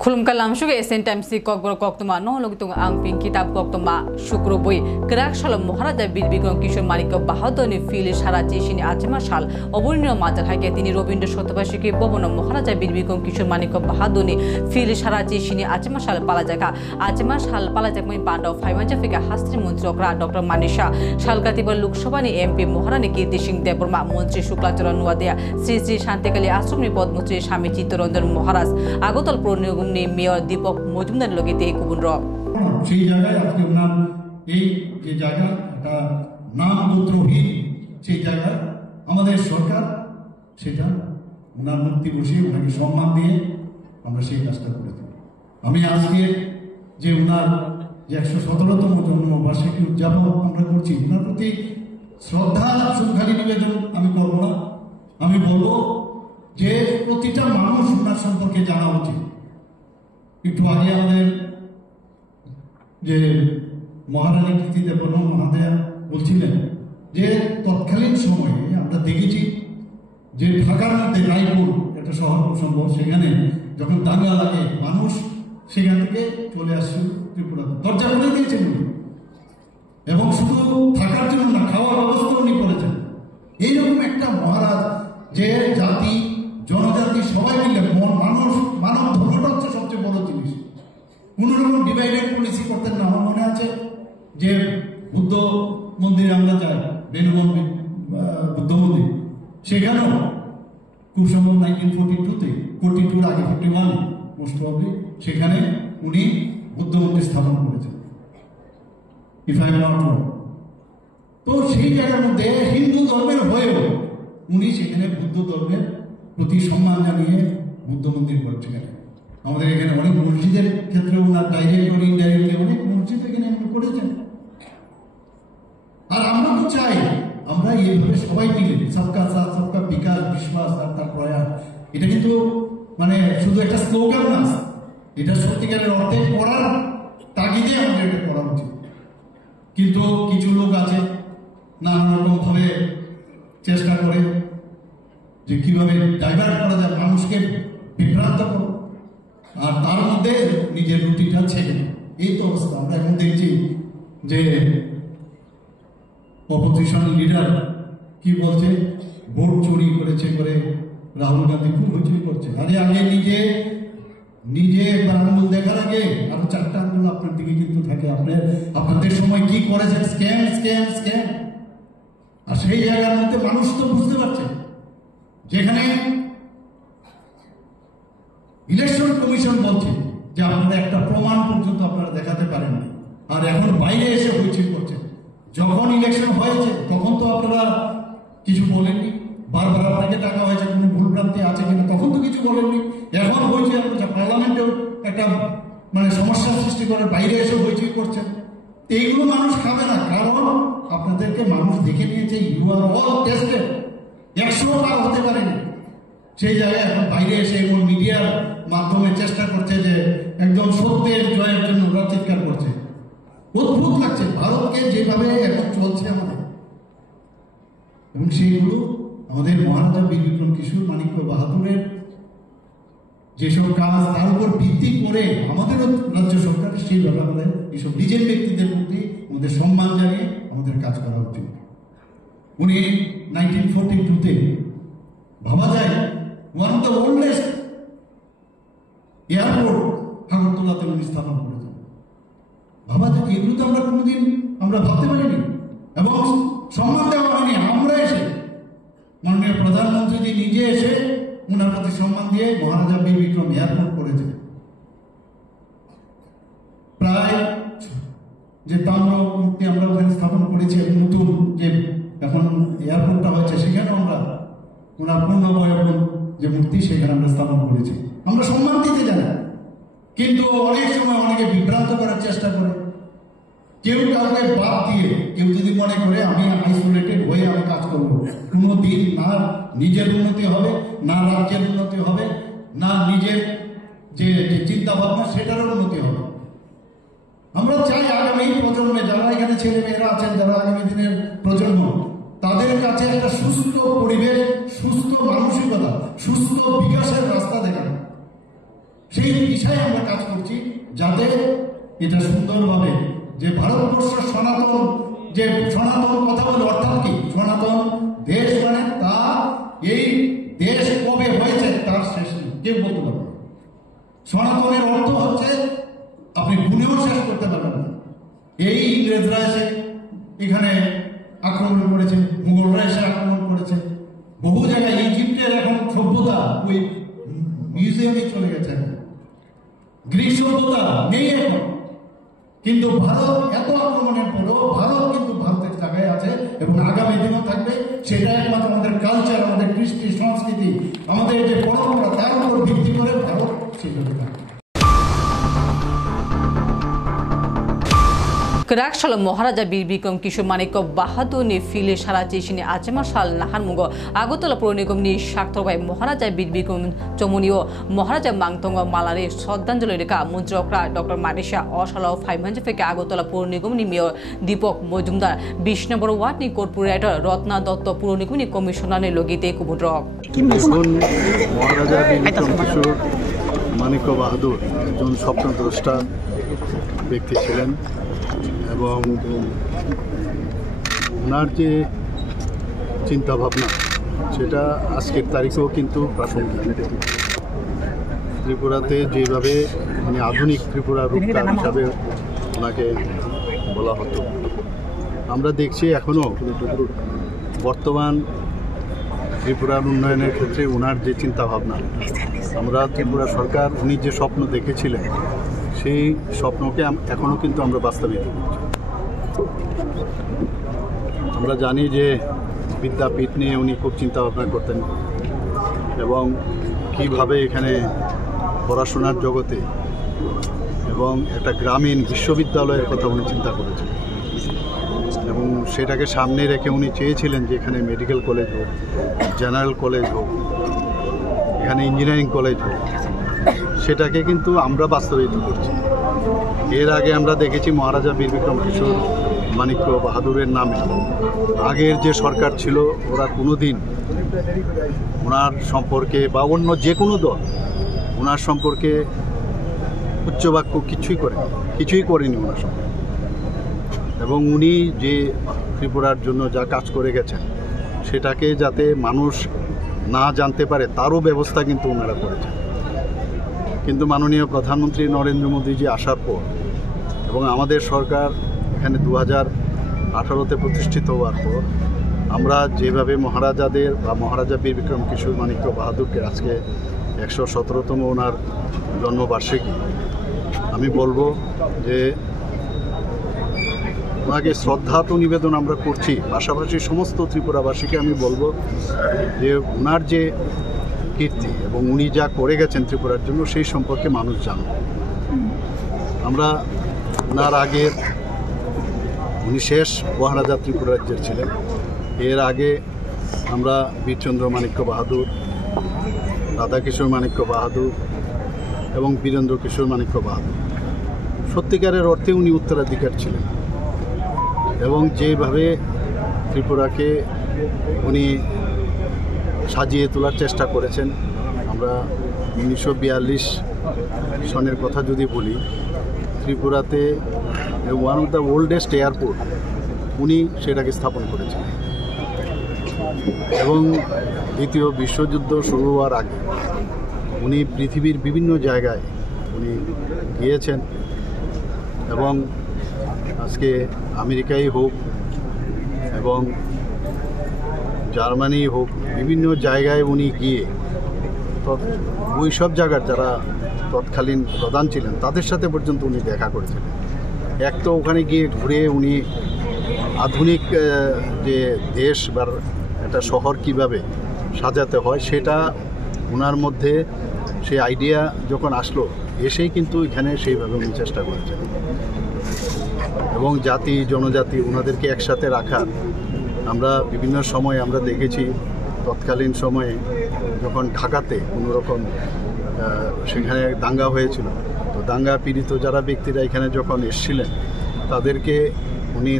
Khulumka lamshuga SN Times kokbor koktoma no logitung ang ping kitab koktoma shukroboi kerak shalom Maharaja Bীর Vikram কিশোর মানিক্য বাহাদুর ফিলে সারা চেশিনি আচমা সাল অবর্ণীয় মাজার হাগে তিনি রবীন্দ্র শতবার্ষিকী ভবন মহারাজা বীর বিক্রম কিশোর মানিক্য বাহাদুর ফিলে সারা চেশিনি আচমা সাল পালাজাকা আচমা সাল পালাজাকমই পান্ডব ফাইমাঞ্জা ফিকা হাস্ত্রী মন্ত্রী ডক্টর মানিশা সালকাতিবর লোকসভানি এমপি মহারানী কীর্তি সিং দেববর্মা মন্ত্রী শুক্লাচরণ নোয়াদিয়া শ্রী শ্রী শান্তিকালী আশ্রমী পদ্মশ্রী স্বামী চিত্তরঞ্জন মহারাজ আগতল পৌর মেয়র দীপক মজুমদার লগিতে কুবুন সেই জায়গায় আজকে ওনার এই যে জায়গা একটা নাম গোত্রহীন সেই জায়গায় আমাদের সরকার সেটা ওনার মূর্তি বসিয়ে ওনাকে সম্মান দিয়ে আমরা সেই কাজটা করেছি। আমি আজকে যে ওনার যে 117তম জন্মবার্ষিকী উদযাপন আমরা করছি ওনার প্রতি শ্রদ্ধা শ্রদ্ধালি নিবেদন আমি করবো না, আমি বলবো যে প্রতিটা মানুষ ওনার সম্পর্কে জানা উচিত। একটু আগে আমাদের যে মহারানী কীর্তি দেববর্মা মহাদয়া বলছিলেন যে তৎকালীন সময়ে আমরা দেখেছি যে ঢাকার মধ্যে রায়পুর একটা শহর প্রসঙ্গ, সেখানে যখন দাঙ্গা লাগে মানুষ সেখান থেকে চলে আসছিল ত্রিপুরাতে, দরজা খুলে দিয়েছেন উনি, এবং শুধু থাকার জন্য না খাওয়ার ব্যবস্থা উনি করেছেন। এইরকম একটা মহারাজ যে জাতি জনজাতি সবাই মিলে মানুষ মানব ধর্মটা হচ্ছে সবচেয়ে বড় জিনিস, কোন রকম ডিভাইডেড পলিসি করতেন না। আমার মনে আছে যে বুদ্ধ মন্দিরে আমরা যাই, বেনুবন বুদ্ধ মন্দির, সেখানেও খুব সম্ভব 1942-তে 42-র আগে 41 মোস্ট প্রবাবলি সেখানে উনি বুদ্ধ মন্দির স্থাপন করেছেন, if I am not wrong. তো সেই জায়গার মধ্যে হিন্দু ধর্মের হয়েও উনি সেখানে বুদ্ধ ধর্মের প্রতি সম্মান জানিয়ে বুদ্ধ মন্দির করছেন। আমাদের এখানে অনেক মসজিদের ক্ষেত্রে ওনার ডাইরেক্ট আর ইনডাইরেক্টলি অনেক মসজিদ এখানে করেছেন। আর আমরা তো চাই আমরা এইভাবে সবাই মিলে সবকা সাথ সবকা বিকাশ বিশ্বাস আর তার প্রয়াস, এটা কিন্তু মানে শুধু একটা স্লোগান না, এটা সত্যিকারের অর্থে করার তাগিদে আমাদের এটা করা উচিত। কিন্তু কিছু লোক আছে নানা রকম ভাবে চেষ্টা করে যে কিভাবে ডাইভার্ট করা যায়, মানুষকে বিভ্রান্ত করো, আর তার মধ্যে নিজের রুটিটা ছেড়ে। এই তো অবস্থা আমরা এখন দেখছি যে অপোজিশন লিডার কি বলছে, ভোট চুরি করেছে করে রাহুল গান্ধী খুব হইচই করছে। আরে আগে নিজে একবার আঙুল দেখার আগে আরো 4টা আঙুল আপনার দিকে কিন্তু থাকে। আপনাদের সময় কি করেছেন, স্ক্যাম স্ক্যাম স্ক্যাম। আর সেই জায়গার মধ্যে মানুষ তো বুঝতে পারছে, যেখানে ইলেকশন কমিশন বলছে যে আপনারা একটা প্রমাণ পর্যন্ত আপনারা দেখাতে পারেন, আর এখন বাইরে এসে হইচই করছে। যখন ইলেকশন হয়েছে তখন তো আপনারা কিছু বলেননি, বারবার আপনাকে টাকা হয়েছে কোনো ভুলভ্রান্তি আছে কিনা তখন তো কিছু বলেননি। এখন হয়েছে পার্লামেন্টেও একটা মানে সমস্যার সৃষ্টি করে বাইরে এসে হইচই করছেন। এইগুলো মানুষ খাবে না, কারণ আপনাদেরকে মানুষ দেখে নিয়েছে ইউ আর অল টেস্টেড, 100 পার হতে পারেনি। সেই জায়গায় এখন বাইরে এসে এবং মিডিয়ার মাধ্যমে চেষ্টা করছে যে একদম সত্যের জয়ের জন্য ওরা চিৎকার করছে। অদ্ভুত লাগছে ভারতকে যেভাবে এখন চলছে আমাদের, এবং সেইগুলো আমাদের মহারাজা বীর বিক্রম কিশোর মানিক্য বাহাদুরের যেসব কাজ তার উপর ভিত্তি করে আমাদের রাজ্য সরকার সেই ব্যাপারে এইসব নিজের ব্যক্তিদের প্রতি আমাদের সম্মান জানিয়ে আমাদের কাজ করা উচিত। উনি 1942-তে ভাবা যায় one of the oldest airport আগরতলাতে উনি স্থাপন করেছেন। ভাবা যায় এগুলো তো আমরা কোনোদিন আমরা ভাবতে পারিনি, এবং সম্মান দেওয়া হয়নি। আমরা এসে মাননীয় প্রধানমন্ত্রী নিজে এসে ওনার প্রতি সম্মান দিয়ে মহারাজা বীর বিক্রম এয়ারপোর্ট করেছেন। প্রায় যে তাম্র মূর্তি আমরা ওখানে স্থাপন করেছি, এবং নতুন যে এখন এয়ারপোর্টটা হয়েছে সেখানেও আমরা ওনার পূর্ণবয়ন যে মূর্তি সেখানে আমরা স্থাপন করেছি। আমরা সম্মান দিতে জানি, কিন্তু অনেক সময় অনেকে বিভ্রান্ত করার চেষ্টা করে। কেউ কাউকে বাদ দিয়ে কেউ যদি মনে করে আমি আইসোলেটেড হয়ে আমি কাজ করবো, কোনো দিন না নিজের উন্নতি হবে, না রাজ্যের উন্নতি হবে, না নিজের যে চিন্তা ভাবনা সেটারও উন্নতি হবে। আমরা চাই আগামী প্রজন্মে যারা এখানে ছেলে মেয়েরা আছেন, যারা আগামী দিনের প্রজন্ম, তাদের কাছে একটা সুস্থ পরিবেশ, সুস্থ মানসিকতা, সুস্থ বিকাশের রাস্তা দেখানো। সেই দিশায় আমরা কাজ করছি, যাতে এটা সুন্দরভাবে যে ভারতবর্ষ সনাতন, যে সনাতন কথা বলে অর্থাৎ কি, সনাতন দেশ মানে তা এই দেশ কবে হয়েছে তার শেষ নেই, কেউ বলতে পারবে না। সনাতনের অর্থ হচ্ছে আপনি গুণেও শেষ করতে পারবেন না। এই ইংরেজরা এসে এখানে আক্রমণ করেছে, মুঘলরা এসে আক্রমণ করেছে, বহু জায়গায় ইজিপ্টের এখন সভ্যতা ওই মিউজিয়ামে চলে গেছে, গ্রিক সভ্যতা নেই এখন। কিন্তু ভারত এত আক্রমণের পরও ভারত কিন্তু ভারতের জায়গায় আছে এবং আগামী দিনও থাকবে। সেটা একমাত্র আমাদের কালচার, আমাদের কৃষ্টি সংস্কৃতি, আমাদের যে পরম্পরা, তার উপর ভিত্তি করে ভারত সেভাবে থাকবে। Kerak Maharaja Bir Bikram Kishore Manikya Bahadur ni file sara chesini Achema Sal Nahan Mungo Agotala Pur Nigam ni Shaktorbai Maharaja Bir Bikram Chomonio Maharaja Mangtonga Malare Shraddhanjali Reka Mantrakra Dr. Manisha Oshala 500 থেকে আগরতলা পৌর নিগম নি mayor Dipak Majumdar 20 নম্বর word নি corporator Ratna Dutta পৌর নিগম নি commissioner নি লগিতে কুমুদ্রক মহারাজা বীর বিক্রম কিশোর মানিক্য বাহাদুর একজন স্বপ্নদ্রষ্টা ব্যক্তি ছিলেন এবং ওনার যে চিন্তাভাবনা সেটা আজকের তারিখেও কিন্তু প্রাসঙ্গিক। ত্রিপুরাতে যেভাবে মানে আধুনিক ত্রিপুরা রূপকার হিসাবে ওনাকে বলা হতো, আমরা দেখছি এখনও বর্তমান ত্রিপুরার উন্নয়নের ক্ষেত্রে ওনার যে চিন্তাভাবনা, আমরা ত্রিপুরা সরকার উনি যে স্বপ্ন দেখেছিলেন সেই স্বপ্নকে এখনও কিন্তু আমরা বাস্তবায়িত করছি। আমরা জানি যে বিদ্যাপীঠ নিয়ে উনি খুব চিন্তাভাবনা করতেন এবং কীভাবে এখানে পড়াশোনার জগতে এবং একটা গ্রামীণ বিশ্ববিদ্যালয়ের কথা উনি চিন্তা করেছেন এবং সেটাকে সামনে রেখে উনি চেয়েছিলেন যে এখানে মেডিকেল কলেজ হোক, জেনারেল কলেজ হোক, এখানে ইঞ্জিনিয়ারিং কলেজ হোক। সেটাকে কিন্তু আমরা বাস্তবায়িত করছি। এর আগে আমরা দেখেছি মহারাজা বীর বিক্রম কিশোর মানিক্য বাহাদুরের নামে আগের যে সরকার ছিল ওরা কোনো দিন ওনার সম্পর্কে বা অন্য যে কোনো দল ওনার সম্পর্কে উচ্চবাক্য কিছুই করেনি ওনার সম্পর্কে। এবং উনি যে ত্রিপুরার জন্য যা কাজ করে গেছেন সেটাকে যাতে মানুষ না জানতে পারে তারও ব্যবস্থা কিন্তু ওনারা করেছেন। কিন্তু মাননীয় প্রধানমন্ত্রী নরেন্দ্র মোদীজি আসার পর এবং আমাদের সরকার এখানে 2018-তে প্রতিষ্ঠিত হওয়ার পর আমরা যেভাবে মহারাজাদের বা মহারাজা বীর বিক্রম কিশোর মানিক্য বাহাদুরকে আজকে 117তম ওনার জন্মবার্ষিকী, আমি বলবো যে ওনাকে শ্রদ্ধা তো নিবেদন আমরা করছি, পাশাপাশি সমস্ত ত্রিপুরাবাসীকে আমি বলবো যে ওনার যে কীর্তি এবং উনি যা করে গেছেন ত্রিপুরার জন্য সেই সম্পর্কে মানুষ জানুন। আমরা ওনার আগে উনি শেষ মহারাজা ত্রিপুরা রাজ্যের ছিলেন। এর আগে আমরা বীরচন্দ্র মানিক্য বাহাদুর, রাধাকিশোর মানিক্য বাহাদুর এবং বীরেন্দ্র কিশোর মানিক্য বাহাদুর, সত্যিকারের অর্থে উনি উত্তরাধিকার ছিলেন এবং যেভাবে ত্রিপুরাকে উনি সাজিয়ে তোলার চেষ্টা করেছেন। আমরা 1942 সনের কথা যদি বলি, ত্রিপুরাতে one of the oldest airport উনি সেটাকে স্থাপন করেছেন এবং দ্বিতীয় বিশ্বযুদ্ধ শুরু হওয়ার আগে উনি পৃথিবীর বিভিন্ন জায়গায় উনি গিয়েছেন এবং আজকে আমেরিকাই হোক এবং জার্মানি হোক, বিভিন্ন জায়গায় উনি গিয়ে ওই সব জায়গার যারা তৎকালীন প্রধান ছিলেন তাদের সাথে পর্যন্ত উনি দেখা করেছিলেন। এক তো ওখানে গিয়ে ঘুরে উনি আধুনিক যে দেশ বা একটা শহর কিভাবে সাজাতে হয় সেটা ওনার মধ্যে সেই আইডিয়া যখন আসলো, এসেই কিন্তু এখানে সেইভাবে উনি চেষ্টা করেছেন এবং জাতি জনজাতি ওনাদেরকে একসাথে রাখার আমরা বিভিন্ন সময় আমরা দেখেছি। তৎকালীন সময়ে যখন ঢাকাতে কোনোরকম সেখানে দাঙ্গা হয়েছিল, তো দাঙ্গা পীড়িত যারা ব্যক্তিরা এখানে যখন এসেছিলেন তাদেরকে উনি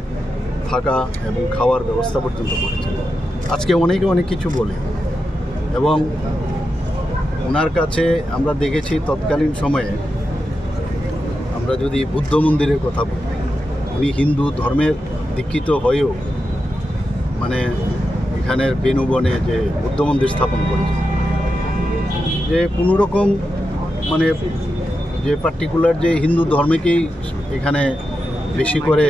থাকা এবং খাওয়ার ব্যবস্থা পর্যন্ত করেছেন। আজকে অনেকে অনেক কিছু বলে এবং ওনার কাছে আমরা দেখেছি তৎকালীন সময়ে, আমরা যদি বুদ্ধ মন্দিরের কথা বলি, উনি হিন্দু ধর্মের দীক্ষিত হয়েও মানে এখানের বেনুবনে যে বুদ্ধ মন্দির স্থাপন করেছে, যে কোনো রকম মানে যে পার্টিকুলার যে হিন্দু ধর্মকেই এখানে বেশি করে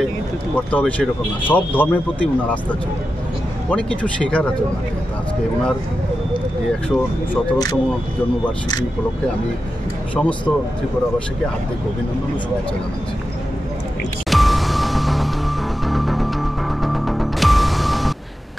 করতে হবে সেরকম না, সব ধর্মের প্রতি ওনার আস্থা ছিল। অনেক কিছু শেখার আছে ওনার। আজকে ওনার এই 117তম জন্মবার্ষিকী উপলক্ষে আমি সমস্ত ত্রিপুরাবাসীকে হার্দিক অভিনন্দন ও শুভেচ্ছা জানাচ্ছি।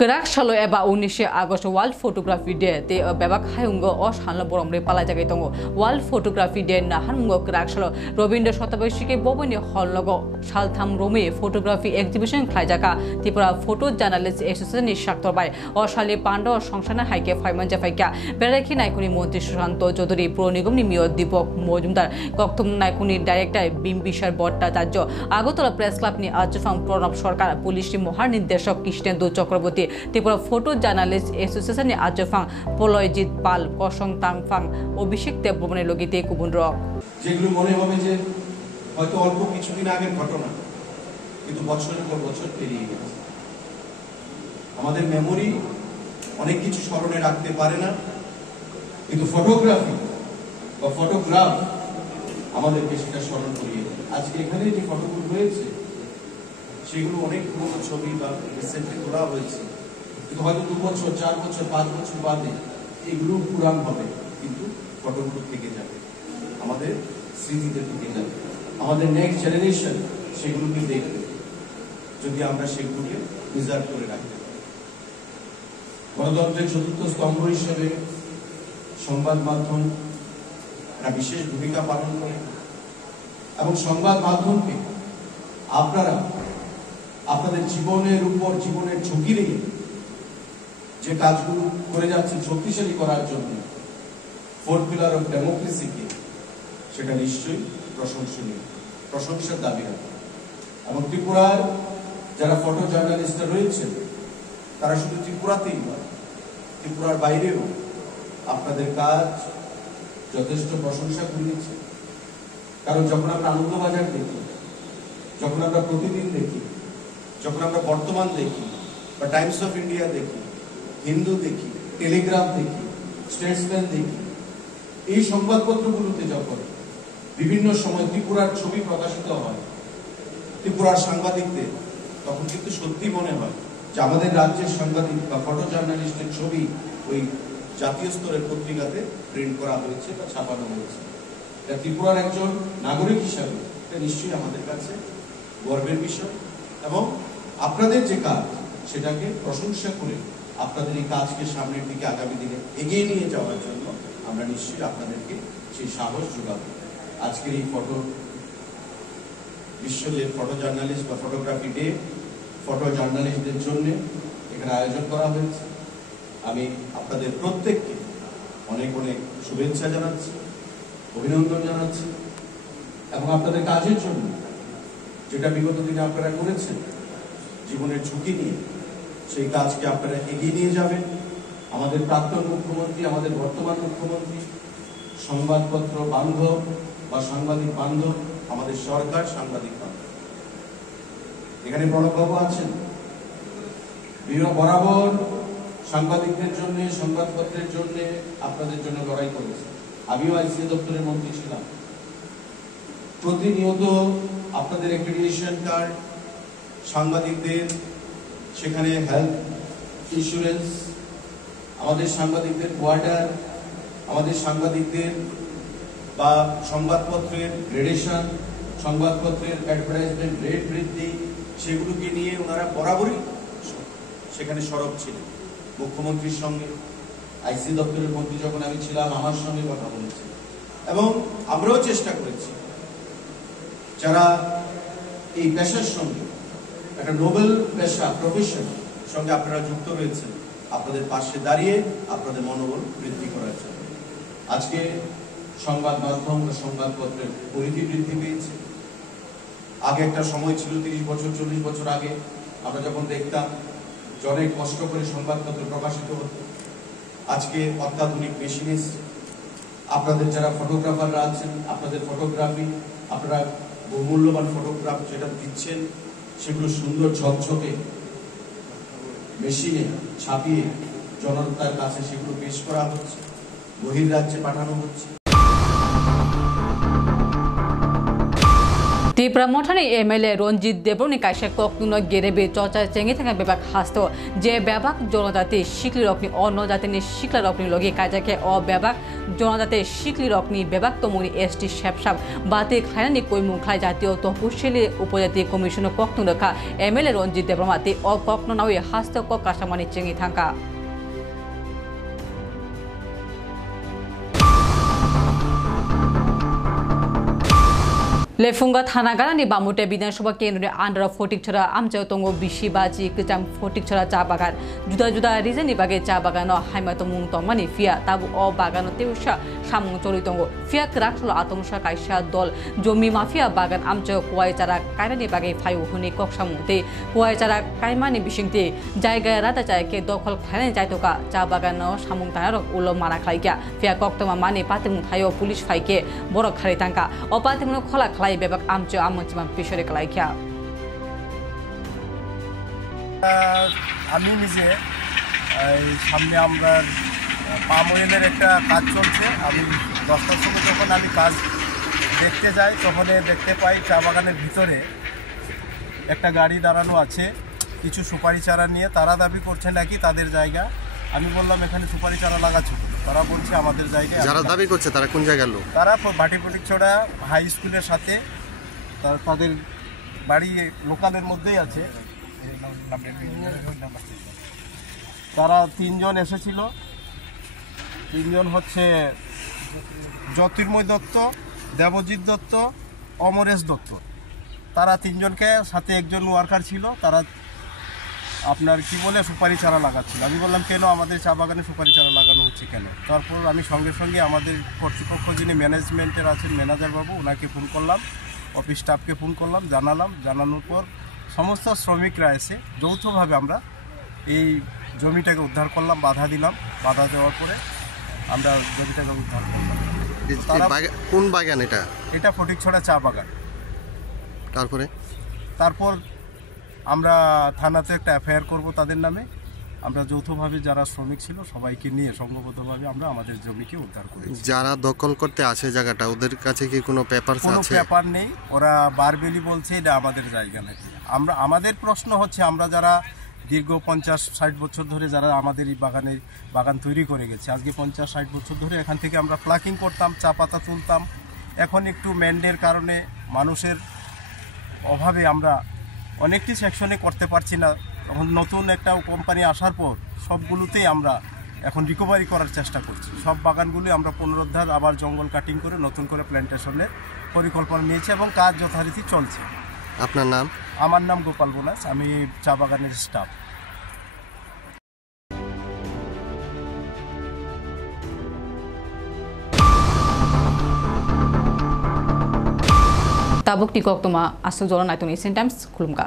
Kerak shalo eba 19 August World Photography Day te bebak hayungo os hanlo boromre pala jagai tongo World Photography Day na hanungo kerak shalo Robindra Shatabaishike boboni hollogo saltham rome photography exhibition khlaijaka Tripura Photo Journalist Association ni shaktor bai osali pando songshana haike faimanja faika berakhi naikuni মন্ত্রী সুশান্ত চৌধুরী পুর নিগম নি mayor Dipak Majumdar কক্তম নাইকুনি director Bimbisar Bhattacharya Agartala press club নি আজফাং Pranab Sarkar police মহানির্দেশক Krishnendu Chakraborty Tripura photo journalist association নি আজফাং পলয়জিৎ পাল কসং তাংফাং অভিষেক দেববর্মনের লগিতে কুবুন্দ্র যেগুলো মনে হবে যে হয়তো অল্প কিছুদিন আগের ঘটনা, কিন্তু বছরের পর বছর পেরিয়ে গেছে। আমাদের মেমোরি অনেক কিছু স্মরণে রাখতে পারে না, কিন্তু ফটোগ্রাফি বা ফটোগ্রাফ আমাদেরকে সেটা স্মরণ করিয়ে দেয়। আজকে এখানে যে ফটোগুলো হয়েছে সেগুলো অনেক পুরোনো ছবি বা রিসেন্টলি তোলা হয়েছে, কিন্তু হয়তো 2 বছর 4 বছর 5 বছর বাদে এগুলো পুরান হবে, কিন্তু ফটোগুলো থেকে যাবে, আমাদের স্মৃতিতে থেকে যাবে। আমাদের নেক্সট জেনারেশন সেগুলোকে দেখবে যদি আমরা সেগুলোকে প্রিজার্ভ করে রাখতে পারি। গণতন্ত্রের চতুর্থ স্তম্ভ হিসেবে সংবাদ মাধ্যম একটা বিশেষ ভূমিকা পালন করে, এবং সংবাদ মাধ্যমকে আপনারা আপনাদের জীবনের উপর জীবনের ঝুঁকি নিয়ে যে কাজগুলো করে যাচ্ছেন শক্তিশালী করার জন্য, 4th পিলার অফ ডেমোক্রেসিকে, সেটা নিশ্চয়ই প্রশংসনীয়, প্রশংসার দাবি রাখে। এবং ত্রিপুরার যারা ফটো জার্নালিস্টরা রয়েছেন তারা শুধু ত্রিপুরাতেই নয়, ত্রিপুরার বাইরেও আপনাদের কাজ যথেষ্ট প্রশংসা কুড়িয়েছে। কারণ যখন আমরা আনন্দবাজার দেখি, যখন আমরা প্রতিদিন দেখি, যখন আমরা বর্তমান দেখি বা টাইমস অফ ইন্ডিয়া দেখি, হিন্দু দেখি, টেলিগ্রাফ দেখি, স্টেটসম্যান দেখি, এই সংবাদপত্রগুলোতে যখন বিভিন্ন সময় ত্রিপুরার ছবি প্রকাশিত হয়, ত্রিপুরার সাংবাদিকদের, তখন কিন্তু সত্যি মনে হয় যে আমাদের রাজ্যের সাংবাদিক বা ফটো জার্নালিস্টের ছবি ওই জাতীয় স্তরের পত্রিকাতে প্রিন্ট করা হয়েছে বা ছাপানো হয়েছে। এটা ত্রিপুরার একজন নাগরিক হিসাবে এটা নিশ্চয়ই আমাদের কাছে গর্বের বিষয়, এবং আপনাদের যে কাজ সেটাকে প্রশংসা করে আপনাদের এই কাজকে সামনের দিকে আগামী দিনে এগিয়ে নিয়ে যাওয়ার জন্য আমরা নিশ্চয়ই আপনাদেরকে সেই সাহস যোগাবো। আজকের এই বিশ্ব যে ফটো জার্নালিস্ট বা ফটোগ্রাফি ডে, ফটো জার্নালিস্টদের জন্য এখানে আয়োজন করা হয়েছে। আমি আপনাদের প্রত্যেককে অনেক অনেক শুভেচ্ছা জানাচ্ছি, অভিনন্দন জানাচ্ছি, এবং আপনাদের কাজের জন্য যেটা বিগত দিনে আপনারা করেছেন জীবনের ঝুঁকি নিয়ে, সেই কাজকে আপনারা এগিয়ে নিয়ে যাবেন। আমাদের প্রাক্তন মুখ্যমন্ত্রী, আমাদের বর্তমান মুখ্যমন্ত্রী, সংবাদপত্র বান্ধব বা সাংবাদিক বান্ধব, আমাদের সরকার সাংবাদিক বান্ধব। এখানে প্রণববাবু আছেন, বরাবর সাংবাদিকদের জন্য, সংবাদপত্রের জন্য, আপনাদের জন্য লড়াই করেছে। আমিও আইসিএ দপ্তরের মন্ত্রী ছিলাম, প্রতিনিয়ত আপনাদের অ্যাক্রিডিটেশন কার্ড, সাংবাদিকদের সেখানে হেলথ ইন্স্যুরেন্স, আমাদের সাংবাদিকদের কোয়ার্টার, আমাদের সাংবাদিকদের বা সংবাদপত্রের গ্রেডেশন, সংবাদপত্রের অ্যাডভার্টাইজমেন্ট রেট বৃদ্ধি, সেগুলোকে নিয়ে ওনারা বরাবরই সেখানে সরব ছিলেন। মুখ্যমন্ত্রীর সঙ্গে, আইসি দপ্তরের মন্ত্রী যখন আমি ছিলাম, আমার সঙ্গে কথা বলেছি, এবং আমরাও চেষ্টা করেছি যারা এই পেশার সঙ্গে, একটা নোবেল পেশা প্রফেশন সঙ্গে আপনারা যুক্ত রয়েছেন, আপনাদের পাশে দাঁড়িয়ে আপনাদের মনোবল বৃদ্ধি করার জন্য। আজকে সংবাদ মাধ্যম বা সংবাদপত্রের পরিধি বৃদ্ধি পেয়েছে। আগে একটা সময় ছিল 30 বছর 40 বছর আগে আমরা যখন দেখতাম যে অনেক কষ্ট করে সংবাদপত্র প্রকাশিত হতো। আজকে অত্যাধুনিক মেশিন এসছে, আপনাদের যারা ফটোগ্রাফাররা আছেন, আপনাদের ফটোগ্রাফি, আপনারা বহুমূল্যবান ফটোগ্রাফ যেটা দিচ্ছেন সেগুলো সুন্দর ঝকঝকে মেশিনে ছাপিয়ে জনতার কাছে সেগুলো পেশ করা হচ্ছে, বহির্রাজ্যে পাঠানো হচ্ছে। তীব্রমঠনি এমএলএ রঞ্জিত দেবরনি কাইসা কক্তুন গেরেবে চর্চা চেঙ্গি থাকা বেবাক হাস্ত যে বেবাক জনজাতি শিকলি রকনি অন্য জাতিনি শিকলা রকনি লগে কাজাকে অ বেবাক জনজাতি শিকলি রকনি বেবাক তমুনি এসটি শেপসাপ বাতি খাইনানি কইমুং খাই জাতীয় তহশিলি উপজাতি কমিশন কক্তুন রেখা এমএলএ রঞ্জিত দেবরমাতি অ কক্ননাউই হাস্ত ক কাসামানি চেঙ্গি থাকা लेफुंगा थाना गारानि बामुटे विधानसभा केन्द्र आन्दार फटिकछरा आमचाव तंगो बिसिबाजी किचाम फटिकछरा चा बागान जुदा जुदा रिजननि बागे चा बागान हाइमातो मुं तंगमानि फिया ताबु अ बागान तेउसा सामुं चलि तंगो फिया क्राकसल आतमसा काइसा दल जमी माफिया बागान आमचाव कुवाइचारा कायरानि बागे फायु हुनि कक्सामुते कुवाइचारा कायमानि बिसिंते जायगा राता जायके दखल खायनानि जायतोका चा बागान सामुं तानारक उलो माना खायका फिया कक्तमा मानि पातिमुं थायो पुलिस फायके बरक खारि तांका अ पातिमुं खला खालाय बेबाक आमचो आमचिमा पिछरे कलाइखा আমি নিজে এই সামনে আমরা পাম অয়েলের একটা কাজ চলছে। আমি 10টার সময় যখন আমি কাজ দেখতে যাই তখন দেখতে পাই চা বাগানের ভিতরে একটা গাড়ি দাঁড়ানো আছে কিছু সুপারি চারা নিয়ে। তারা দাবি করছে নাকি তাদের জায়গা। আমি বললাম এখানে সুপারি চারা লাগাচ্ছ, তারা বলছে আমাদের জায়গায়। যারা দাবি করছে তারা কোন জায়গার লোক? তারা বাটিপটিকছড়া হাই স্কুলের সাথে তাদের বাড়ি লোকালের মধ্যেই আছে। তারা 3 জন এসেছিল। 3 জন হচ্ছে জ্যোতির্ময় দত্ত, দেবজিৎ দত্ত, অমরেশ দত্ত। তারা 3 জনকে সাথে একজন ওয়ার্কার ছিল। তারা আপনার কি বলে সুপারি চারা লাগাচ্ছিল। আমি বললাম কেন আমাদের চা বাগানে সুপারি চারা লাগানো হচ্ছে কেন? তারপর আমি সঙ্গে সঙ্গে আমাদের কর্তৃপক্ষ যিনি ম্যানেজমেন্টের আছেন ম্যানেজার বাবু, ওনাকে ফোন করলাম, অফিস স্টাফকে ফোন করলাম, জানানোর পর সমস্ত শ্রমিকরা এসে যৌথভাবে আমরা এই জমিটাকে উদ্ধার করলাম, বাধা দিলাম। বাধা দেওয়ার পরে আমরা জমিটাকে উদ্ধার করলাম। কোন বাগান এটা? এটা ফটিকছড়া চা বাগান। তারপর আমরা থানাতে একটা এফআইআর করব তাদের নামে। আমরা যৌথভাবে যারা শ্রমিক ছিল সবাইকে নিয়ে সংঘবদ্ধভাবে আমরা আমাদের জমিকে উদ্ধার করি। যারা দখল করতে আসে জায়গাটা, ওদের কাছে কি কোনো পেপার আছে? কোনো পেপার নেই। ওরা বারবেলি বলছে এটা আমাদের জায়গা নাকি। আমাদের প্রশ্ন হচ্ছে আমরা যারা দীর্ঘ 50-60 বছর ধরে যারা আমাদের এই বাগান তৈরি করে গেছে, আজকে 50-60 বছর ধরে এখান থেকে আমরা প্লাকিং করতাম, চা পাতা তুলতাম। এখন একটু ম্যান্ডের কারণে মানুষের অভাবে আমরা অনেকটি সেকশনে করতে পারছি না। তখন নতুন একটা কোম্পানি আসার পর সবগুলোতেই আমরা এখন রিকভারি করার চেষ্টা করছি। সব বাগানগুলি আমরা পুনরুদ্ধার, আবার জঙ্গল কাটিং করে নতুন করে প্ল্যান্টেশনের পরিকল্পনা নিয়েছি এবং কাজ যথারীতি চলছে। আপনার নাম? আমার নাম গোপাল বোনাস, আমি চা বাগানের staff. tabuk tikok tuma asu jolan naitun Asian Times khulumka